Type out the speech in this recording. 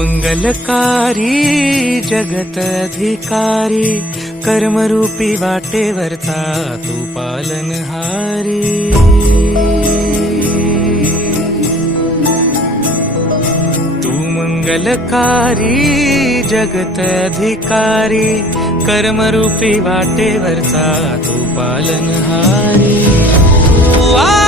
मंगलकारी जगत अधिकारी, कर्मरूपी वाटेवरचा तू पालनहारी। तू मंगलकारी जगत अधिकारी, कर्मरूपी वाटेवरचा तू पालनहारी। तू